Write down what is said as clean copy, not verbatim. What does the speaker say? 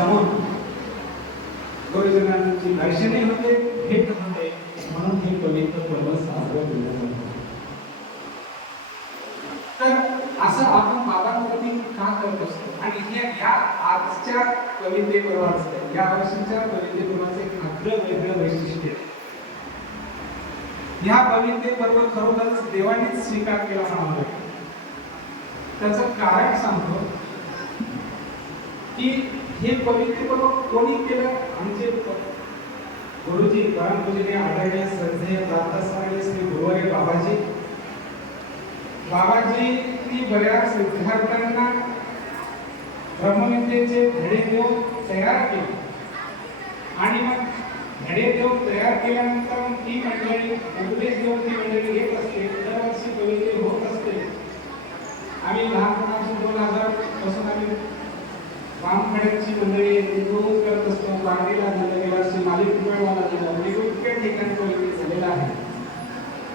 समोर गुरुजनांची दर्शने होते, भेट होते, म्हणून हे पवित्र पर्व साजरं केलं जातं. तर असं आपण बाबांप्रती का करत असतो? आणि या आजच्या पवित्र पर्वाचं, या वर्षीच्या पवित्र पर्वाचं एक आग्रह वेगळं वैशिष्ट्य आहे. ह्या पवित्र पर्व खरोखरच देवानेच स्वीकार केला म्हणावा. त्याचं कारण सांगतो की हे पवित्र पर्व कोणी केलं? आमचे गुरुजी परमपूजनीय आदरणीय श्रद्धेय प्रातःस्मरणीय श्री गुरुवर्य बाबाजी बऱ्याच विद्यार्थ्यांना ब्रह्मविद्येचे धडे देऊन तयार केले. आणि मग धडे देऊन तयार केल्यानंतर ती मंडळी उपदेश देऊन ती मंडळी येत असते. दरवर्षी पवित्र होत असते. आम्ही लहानपणापासून 2000 पासून आम्ही वामखड्यांची मंडळी